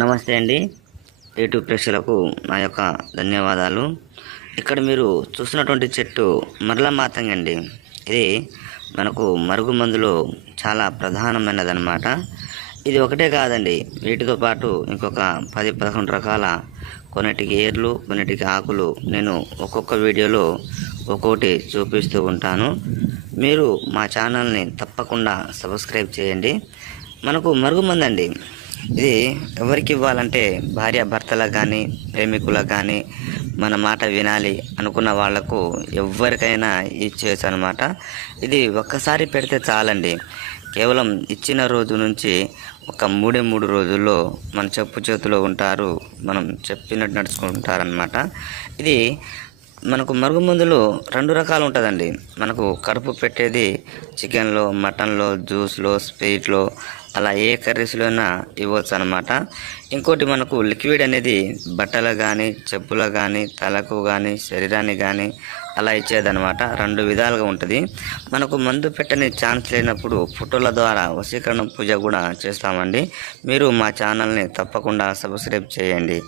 నమస్తే అండి. యూట్యూబ్ ప్రేక్షకులకు నా యొక్క ధన్యవాదాలు. ఇక్కడ మీరు చూస్తున్నటువంటి చెట్టు మరల మాతంగి అండి. ఇది మనకు మరుగు మందులో చాలా ప్రధానమైనదనమాట ఇది ఒకటే కాదండి. వీటితో పాటు ఇంకొక పది పదకొండు రకాల కొన్నిటికి ఏర్లు కొన్నిటికి ఆకులు నేను ఒక్కొక్క వీడియోలో ఒక్కొక్కటి చూపిస్తూ ఉంటాను. మీరు మా ఛానల్ని తప్పకుండా సబ్స్క్రైబ్ చేయండి. మనకు మరుగుమందండి ఇది ఎవరికి ఇవ్వాలంటే భార్య భర్తలకు కానీ ప్రేమికులకు కానీ మన మాట వినాలి అనుకున్న వాళ్ళకు ఎవరికైనా ఇచ్చేయచ్చు అనమాట ఇది ఒక్కసారి పెడితే చాలండి. కేవలం ఇచ్చిన రోజు నుంచి ఒక మూడే మూడు రోజుల్లో మన చెప్పు చేతిలో ఉంటారు మనం చెప్పినట్టు నడుచుకుంటారనమాట ఇది మనకు మరుగుమందులు రెండు రకాలు ఉంటుందండి. మనకు కడుపు పెట్టేది చికెన్లో మటన్లో జ్యూస్లో స్వీట్లో అలా ఏ కర్రీస్లో అయినా ఇవ్వచ్చు అనమాట ఇంకోటి మనకు లిక్విడ్ అనేది బట్టలు కానీ చెప్పులు కానీ తలకు కానీ శరీరానికి కానీ అలా ఇచ్చేదనమాట రెండు విధాలుగా ఉంటుంది. మనకు మందు పెట్టని ఛాన్స్ లేనప్పుడు ఫోటోల ద్వారా వశీకరణ పూజ కూడా చేస్తామండి. మీరు మా ఛానల్ని తప్పకుండా సబ్స్క్రైబ్ చేయండి.